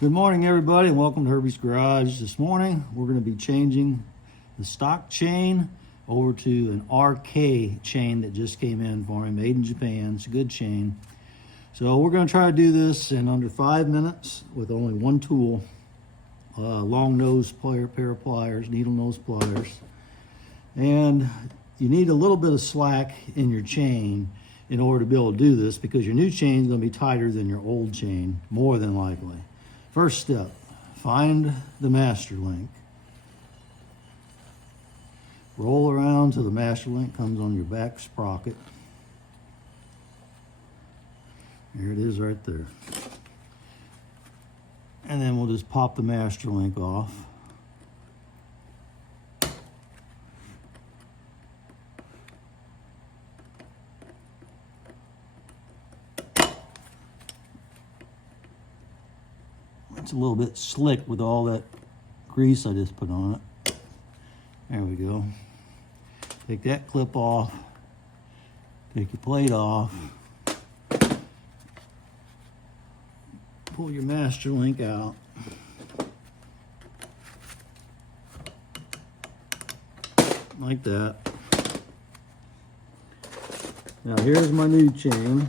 Good morning, everybody, and welcome to Herbie's Garage. This morning, we're going to be changing the stock chain over to an RK chain that just came in for me, made in Japan. It's a good chain. So we're going to try to do this in under 5 minutes with only one tool, long nose pair of pliers, needle nose pliers. And you need a little bit of slack in your chain in order to be able to do this, because your new chain is going to be tighter than your old chain, more than likely. First step, find the master link. Roll around till the master link comes on your back sprocket. There it is right there. And then we'll just pop the master link off. It's a little bit slick with all that grease I just put on it. There we go. Take that clip off. Take your plate off. Pull your master link out. Like that. Now here's my new chain.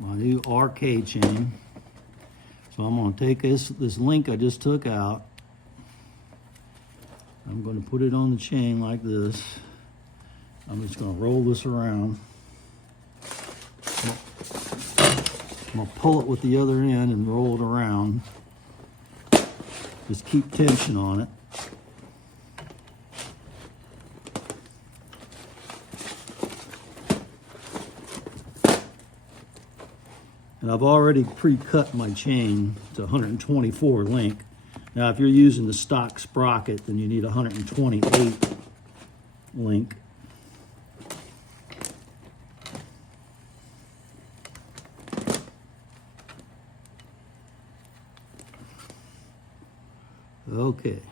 My new RK chain. So I'm going to take this link I just took out. I'm going to put it on the chain like this. I'm just going to roll this around. I'm going to pull it with the other end and roll it around. Just keep tension on it. And I've already pre-cut my chain to 124 link. Now, if you're using the stock sprocket, then you need 128 link. Okay.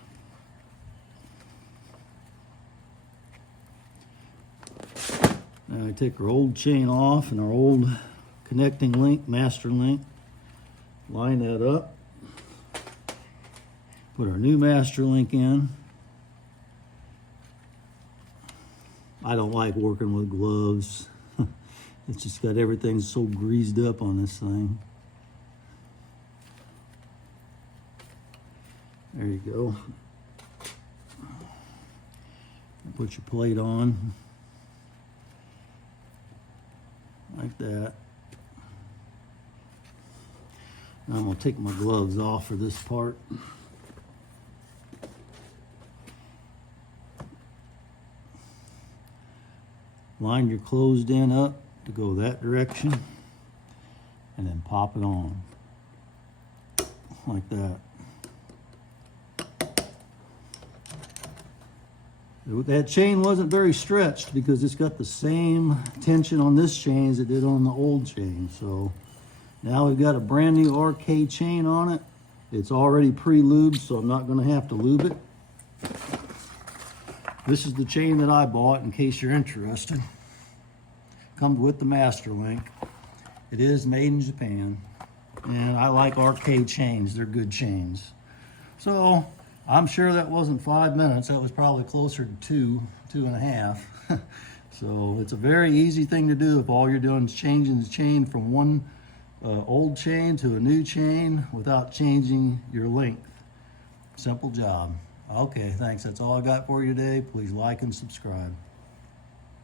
Now I take our old chain off and our old connecting link, master link, line that up, put our new master link in. I don't like working with gloves. It's just got everything so greased up on this thing. There you go. Put your plate on like that. Now I'm going to take my gloves off for this part. Line your closed end up to go that direction, and then pop it on like that. That chain wasn't very stretched because it's got the same tension on this chain as it did on the old chain. So now we've got a brand new RK chain on it. It's already pre-lubed, so I'm not going to have to lube it. This is the chain that I bought, in case you're interested. Comes with the master link. It is made in Japan, and I like RK chains. They're good chains. So I'm sure that wasn't 5 minutes. That was probably closer to 2.5. So it's a very easy thing to do if all you're doing is changing the chain from one old chain to a new chain without changing your length. Simple job. Okay, thanks. That's all I got for you today. Please like and subscribe.